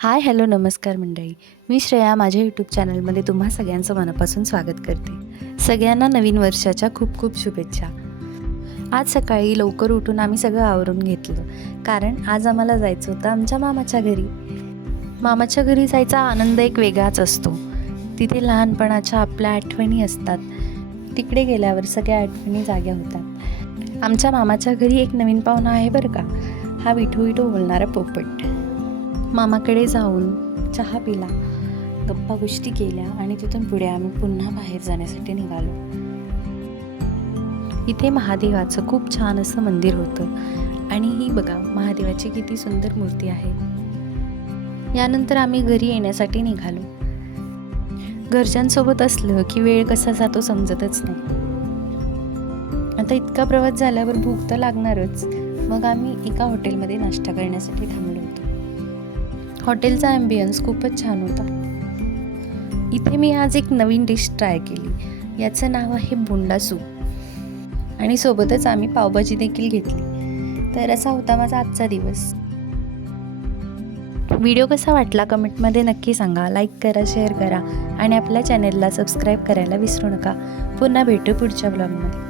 Hi hello नमस्कार मंडळी. मी श्रेया माझ्या यूट्यूब चॅनलमध्ये तुम्हा सगळ्यांचं मनापासून स्वागत करते. सगळ्यांना नवीन वर्षाच्या खूप खूप शुभेच्छा. आज सकाळी लवकर उठून आम्ही सगळं आवरून घेतलं, कारण आज आम्हाला जायचं होतं आमच्या मामाच्या घरी. मामाच्या घरी जायचा आनंद एक वेगळाच असतो. तिथे लहानपणाच्या आपल्या आठवणी असतात. तिकडे गेल्यावर सगळ्या आठवणी जाग्या होतात. आमच्या मामाच्या घरी एक नवीन पाहुणा आहे बरं का, हा विठू विठू बोलणारा पोपट. मामाकडे जाऊन चहा पिला, गप्पा गोष्टी केल्या आणि तिथून पुढे आम्ही पुन्हा बाहेर जाण्यासाठी निघालो. इथे महादेवाचं खूप छान असं मंदिर होतं आणि ही बघा महादेवाची किती सुंदर मूर्ती आहे. यानंतर आम्ही घरी येण्यासाठी निघालो. घरच्यांसोबत असलं की वेळ कसा जातो समजतच नाही. आता इतका प्रवास झाल्यावर भूक तर लागणारच. मग आम्ही एका हॉटेलमध्ये नाश्ता करण्यासाठी थांबलो होतो. हॉटेलचा ॲम्बियन्स खूपच छान होता. इथे मी आज एक नवीन डिश ट्राय केली. याचं नाव आहे बोंडा सूप आणि सोबतच आम्ही पावभाजी देखील घेतली. तर असा होता माझा आजचा दिवस. व्हिडिओ कसा वाटला कमेंटमध्ये नक्की सांगा. लाईक करा, शेअर करा आणि आपल्या चॅनेलला सबस्क्राईब करायला विसरू नका. पुन्हा भेटू पुढच्या ब्लॉगमध्ये.